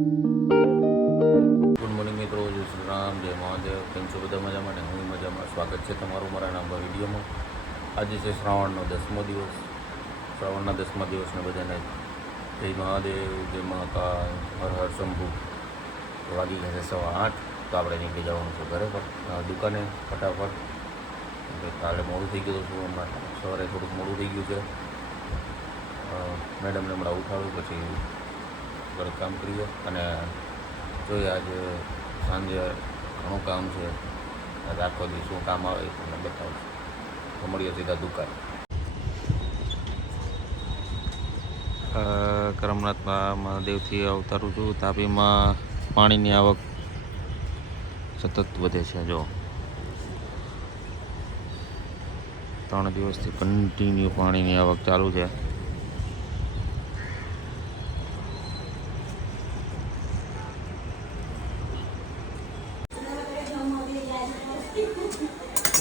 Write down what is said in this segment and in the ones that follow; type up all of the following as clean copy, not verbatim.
Good morning મિત્રો, જય શ્રી રામ, જય મહાદેવ. કેમ છો બધા? મજા માટે હું મજામાં. સ્વાગત છે તમારું મારા નામના વિડીયોમાં. આજે છે શ્રાવણનો 10મો દિવસ. શ્રાવણના 10મા દિવસને બધાને જય મહાદેવ, જય મહાકાલ, હર હર શંભુ. વાગી ગયા છે 8:15. તો આપણે નીકળી જવાનું છે ઘરે પર દુકાને ફટાફટ. કાલે મોડું થઈ ગયું હતું, હમણાં સવારે થોડુંક મોડું થઈ ગયું છે. મેડમને હમણાં ઉઠાડું, પછી ઘરે કામ કરીએ અને જોઈએ આજે સાંજે ઘણું કામ છે. આજે આખો દિવસ શું કામ આવે એ તમને બતાવું. તો મળીએ સીધા દુકાન. કરમનાથ મહાદેવથી અવતારું છું. તાપીમાં પાણીની આવક સતત વધે છે. જો 3 દિવસથી કન્ટિન્યુ પાણીની આવક ચાલુ છે.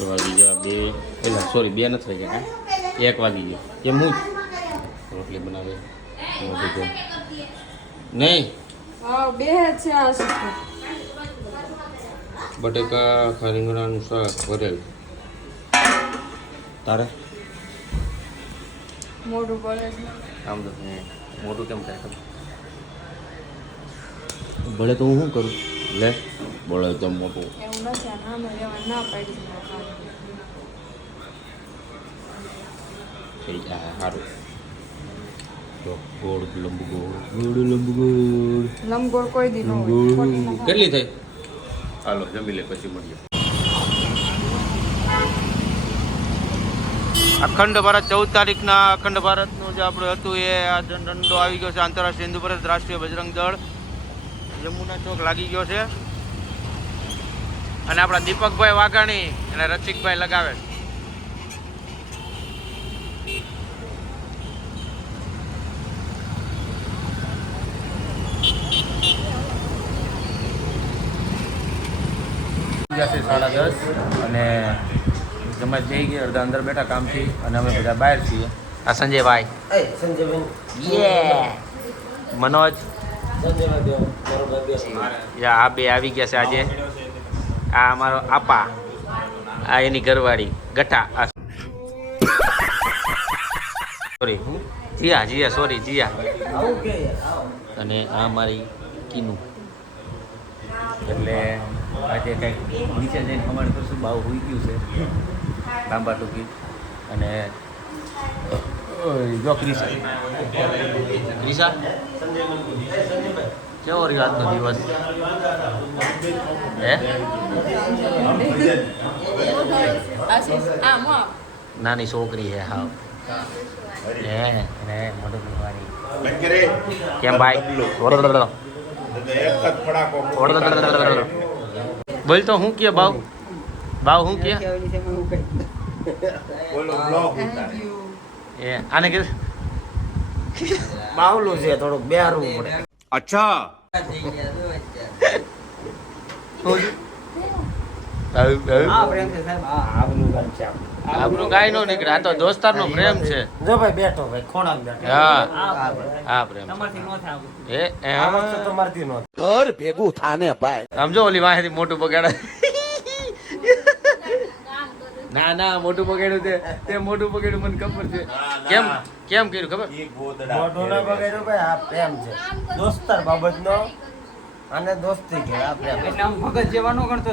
વાગી ગયા 2, એટલે સોરી 2 નથી થઈ ગયા, 1 વાગી ગયો. કેમ હું રોટલી બનાવે નહીં? બટેકા આખા રીંગણાનું શાક ભરેલ. તારે મોઢું પડે છે. આમ તો મોટું કેમ થાય ખબર? ભલે તો હું શું કરું? લે બોલે એકદમ મોટું એવું નથી, આ નામે રહેવા ના પાડી થઈ જાય સારું. તો ગોળ લંબુ ગોળ લંબગોળ કોઈ દી ન હોય. ગોળ કેટલી થઈ? હાલો જમી લે પછી મળીએ. અખંડ ભારત 14 તારીખના અખંડ ભારતનું જે આપણે હતું એ આ દંડો આવી ગયો છે. આંતરરાષ્ટ્રીય હિન્દુ પરિષદ, રાષ્ટ્રીય બજરંગ દળ, યમુના ચોક લાગી ગયો છે. અને આપણા દીપકભાઈ વાઘાણી અને રસિકભાઈ લગાવે છે. છે 10:30 અને જમાત જઈ ગઈ, અડધા અંદર બેઠા કામથી અને અમે બધા બહાર છીએ. આ સંજયભાઈ, મનોજ, આ બે આવી ગયા છે આજે. આ અમારો આપા, આ એની ઘરવાળી ગઠા, સોરી જીયા સોરી જીયા, અને આ મારી કીનું. એટલે આજે કંઈક નીચે જઈને ખમણ કરશું. બાવ હોઈ ગયું છે લાંબા ટૂંકી. અને જો ક્રિશા કેવો રહ્યો આજનો દિવસ? હે નાની છોકરી હે હાવ. હે મોટું કેમ ભાઈ? બોલ તો હું કે બાવ હું કે આને કે બાવલું છે, થોડુંક બેરવું પડે. અચ્છા આપણું કાંઈ નો નીકળે. આ તો દોસ્તારનો પ્રેમ છે. જો ભાઈ બેઠો, ભાઈ ખોણામાં બેઠો. હા પ્રેમ તમારથી નો ઘર ભેગું થાને ભાઈ. સમજો ઓલી વાહેથી મોટું બગાડે. ના મોટું બગાડ્યું તે મોટું બગાડ્યું મને ખબર છે. કેમ કર્યું ખબર? મોઢું ના બગાડ્યું ભાઈ, આ પ્રેમ છે દોસ્તાર બાબતનો. અને દોસ્તી કે આ પ્રેમ એટલે આમ ભગત જેવાનો ગણતો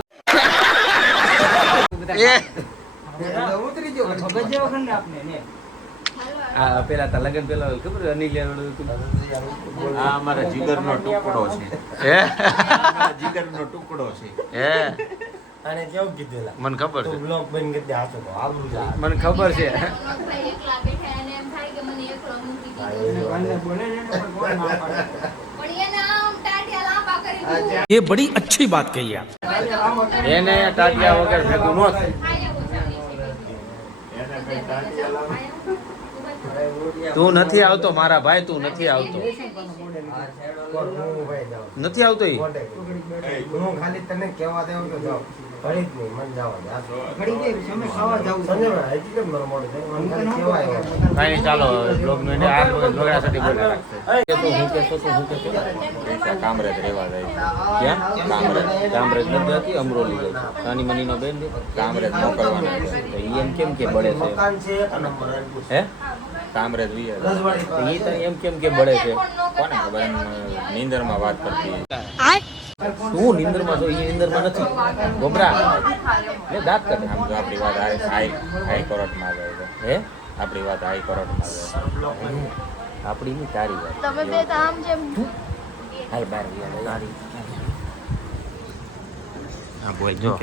ઉતરી ગયો ભગત જેવો ગણ આપને ને. આ પેલા તા લગન પેલા ખબર અનિલ હતું. આ અમારા જીગરનો ટુકડો છે. હે જીગરનો ટુકડો છે. હે અને કેવું કીધેલા મને ખબર છે. બ્લોગ બન કે હાથો તો આવડું છે. મને ખબર છે. ये बड़ी अच्छी बात कही आप. એને ટાટિયા વગર ભેગું ન થાય. તું નથી આવતો મારા ભાઈ, તું નથી આવતો. નથી આવતો ઈ. હું ખાલી તને કહેવા દેવું તો જાવ. ઘડી જ નહીં, મને જવા દે. આ ઘડી દે અમે ખાવા જાવું છે. સંજયભાઈ, હજી કેમ મારો મોડું થયું? મને ખાલી કહેવા આવ્યો. કાંઈ નહીં, ચાલો બ્લોગનું એને આ ઝઘડા સાથે બોલે રાખશે. હું કહેતો કામરેજ રહેવા જાય. ક્યાં? કામરેજ નથી હતી, અમરોલી જાય છે. નાની મનીનો બેન છે, કામરેજ મોકલવાના છે. તો ઈ એમ કેમ કે બળે છે? મકાન છે એક નંબર, એને પૂછ. હે? કામરેજ રજવાડી પાસે. ઈ તો એમ કેમ કે બળે છે? કોને ખબર? એમ નીંદરમાં વાત કરતી. તું નીંદરમાં છો, ઈ નીંદરમાં નથી. ગોબરા લે દાંત કાઢે. આમ તો આપણી વાત હાઈ કોર્ટમાં જાય છે. હે? આપણી વાત હાઈ કોર્ટમાં જાય. આપણી નહીં, તારી વાત. તમે બે તો આમ જેમ હાલ બાર ગયા તારી. હા બોલ જો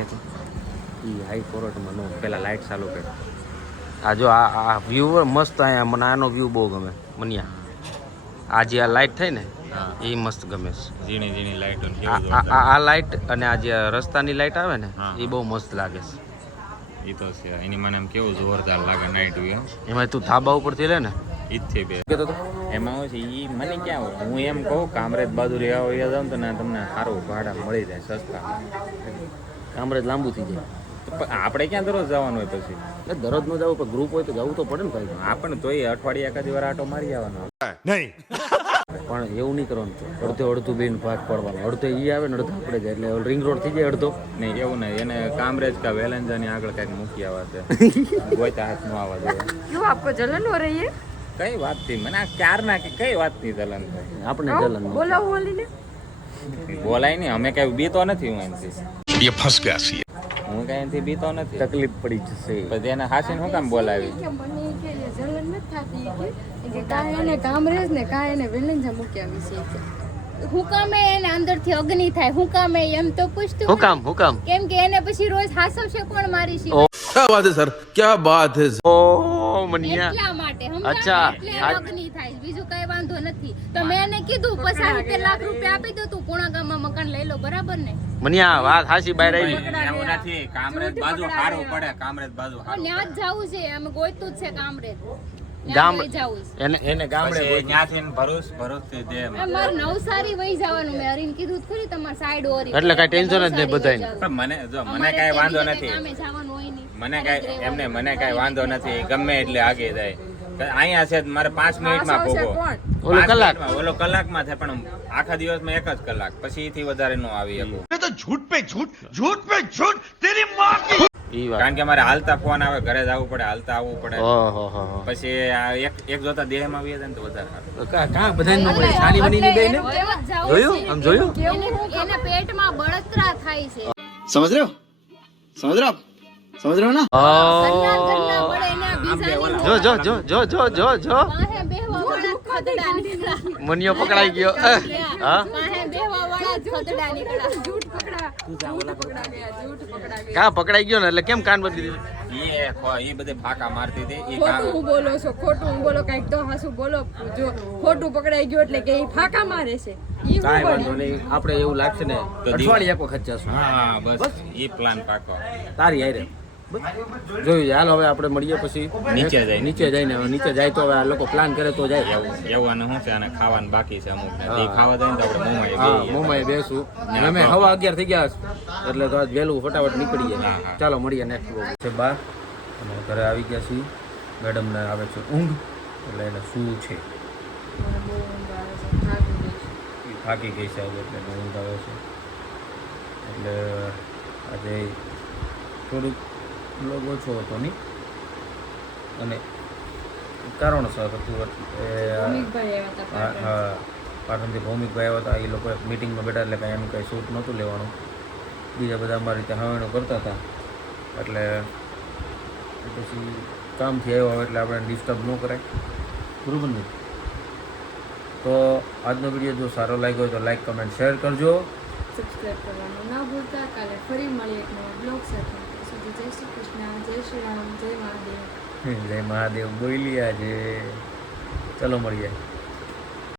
ઈ હાઈ કોર્ટમાં નો પેલા લાઈટ ચાલુ કરી. આ જો આ વ્યૂ મસ્ત. અહીંયા મને આનો વ્યૂ બહુ ગમે. મનિયા આ જે આ લાઈટ થઈ ને એ મસ્ત ગમે છે. ઝીણી ઝીણી લાઈટો ને આ કેવું આ- જોરદાર. આ લાઈટ અને આ જે રસ્તાની લાઈટ આવે ને હા. એ બહુ મસ્ત લાગે છે. ઈ તો છે એની મને એમ કેવું જોરદાર લાગે નાઈટ વ્યૂ. એમાં તું ધાબા ઉપરથી લે ને ઈ જ છે બે કહેતો તો એમાં હોય છે ઈ મને ક્યાં હોય હું એમ કહું કામરેજ બાજુ રહ્યા હોય જાવ તો ને તમને સારું ભાડા મળી જાય સસ્તા. કામરેજ લાંબુ થઈ જાય. તો આપણે ક્યાં દરરોજ જવાનું હોય પછી એટલે દરરોજ નો જવું પણ ગ્રુપ હોય તો જવું તો પડે ને ભાઈ. આપણને તોય અઠવાડિયે એકાદી વાર આટો મારી આવવાનો. પણ એવું નહીં કરવાનું. અડધો અડધું બેન ભાગ પડવાનો. અડધો ઈ આવે ને અડધો આપણે જાય એટલે રિંગ રોડ થઈ જાય અડધો. નહીં એવું નહીં એને કામરેજ કા વેલેન્જાની આગળ કંઈક મૂકી આવવા છે ગોઈતા હાથ નો આવવા દેવા. क्यों आपको जलन हो रही है? કઈ વાત થી મને આ ક્યારના કે કઈ વાત થી ચલન થાય આપણે क्यों? જલન बोला बोली ने બોલાય નહીં અમે કઈ બીતો નથી હું એનાથી ये फंस गया सी હું કઈ એનાથી બીતો નથી તકલીફ પડી જશે. પછી એને હાસીને શું કામ બોલાવી કે મને કે જलन નથી થતી કે કાંઈ એને કામરેજ ને કાંઈ એને વેલેન્જા મૂકી આવી છે કે હુકામે એને અંદરથી અગ્નિ થાય હુકામે એમ તો પૂછતું હું કામ કેમ કે એને પછી રોજ હાસવશે કોણ મારી છે क्या बात है सर क्या बात है ઓ મનિયા એટલા માટે અચ્છા. એટલે અગ્નિ થાય બીજું કઈ વાંધો નથી તો મેં એને કીધું 50 લાખ રૂપિયા આપી દો તું પૂણા ગામમાં મકાન લઈ લો બરાબર ને મનિયા વાત હાસી બહાર આવી. એવું નથી કામરેજ બાજુ સારું પડે કામરેજ બાજુ તો ન્યા જ જાવું છે અમે ગોઈતું જ છે કામરેજ ગામ લઈ જાવું છે એને એને ગામડે ત્યાંથી ભરૂચ થી દે મારે નવસારી વહી જવાનું મેં હરીને કીધું જ ખરી તમારે સાઈડ ઓરી એટલે કાંઈ ટેન્શન જ નહીં બધાયને. પણ મને જો મને કાંઈ વાંધો નથી કામે જવાનું હોય નહીં મને કાંઈ એમને મને કાંઈ વાંધો નથી ગમે એટલે આગે જાય અહીંયા છે મારે 5 મિનિટમાં પૂગો ઓલો કલાક. ઓલો કલાકમાં થાય પણ આખા દિવસમાં 1 જ કલાક પછી થી વધારે નો આવી શકું तो झूठ पे झूठ झूठ पे झूठ तेरी माँ की ઈ વાત. કારણ કે મારે હાલતા ફોન આવે ઘરે જવું પડે હાલતા આવવું પડે ઓહો હો હો. પછી આ એક જોતા દેહમાં આવી જાય ને તો વધારે સારું કાં બધાને ન મળે. સાની મનીની બેન એનું એમ જ જાવું જોયું? છે. આમ જોયું? એને પેટમાં બળતરા થાય છે સમજ રહ્યો સમજ રહ્યો સમજ રહ્યો ના કન્યા ઘરના બળે એને આ બીજાની જો જો જો જો જો જો જો પાસે બેહવા વાળા ખદડા નીકળ્યા મનિયો પકડાઈ ગયો. હા પાસે બેહવા વાળા ખદડા નીકળ્યા झूठ पकड़ा गया झूठ पकड़ा गया કાં પકડાઈ ગયો ને એટલે કેમ કાન બદલી દીધી? એ બધે ફાકા મારતી હતી એ ખોટું હું બોલો છો ખોટું હું બોલો કઈક તો હાસું બોલો જો ખોટું પકડાઈ ગયું એટલે કે ઈ ફાકા મારે છે ઈ હું કાંઈ બોલી. વાંધો નહીં. આપણે એવું લાગશે ને અઠવાડિયે એક વખત જશું હા બસ એ પ્લાન પાકો તારી હારે. જોયું હાલ હવે આપણે મળીએ પછી નીચે જાય. નીચે જઈને હવે નીચે જાય તો હવે આ લોકો પ્લાન કરે તો જાય. એવું અને શું છે અને ખાવાનું બાકી છે અમુક ને જે ખાવા જાય ને તો આપણે મોંમાં હા બેસીએ. મોમાએ બેસું અને અમે હવા 11 થઈ ગયા એટલે તો આજ વહેલું ફટાફટ નીકળીએ. હા, હા. ચાલો મળીએ નેક્સ્ટ વ્લોગ છે બાર અને ઘરે આવી ગયા છીએ. મેડમને આવે છે ઊંઘ એટલે એને શું છે મને બહુ ઊંઘ આવે છે થાકી ગઈ છું. એ થાકી ગઈ છે આજે એટલે એને ઊંઘ આવે છે એટલે આજે થોડુંક બ્લોગ ઓછો હતો નહીં અને કારણસર હતું એ ભૌમિકભાઈ આવ્યા હતા હા પાટણ. હા પાટણથી ભૌમિકભાઈ આવ્યા હતા. એ લોકો મિટિંગમાં બેઠા એટલે કાંઈ એનું કાંઈ શૂટ નહોતું લેવાનું. બીજા બધા અમારી રીતે હવાણું કરતા હતા એટલે પછી કામથી આવ્યો એટલે આપણે ડિસ્ટર્બ ન કરાય બરાબર ને. તો આજનો વિડીયો જો સારો લાગ્યો હોય તો લાઈક કમેન્ટ શેર કરજો. સબસ્ક્રાઇબ કરવાનું ના ભૂલતા. કાલે ફરી મળીએ એક નવા બ્લોગ સાથે. ત્યાં સુધી જય શ્રી કૃષ્ણ જય શ્રી રામ જય મહાદેવ. જય મહાદેવ બોલ્યા છે. ચલો મળીએ.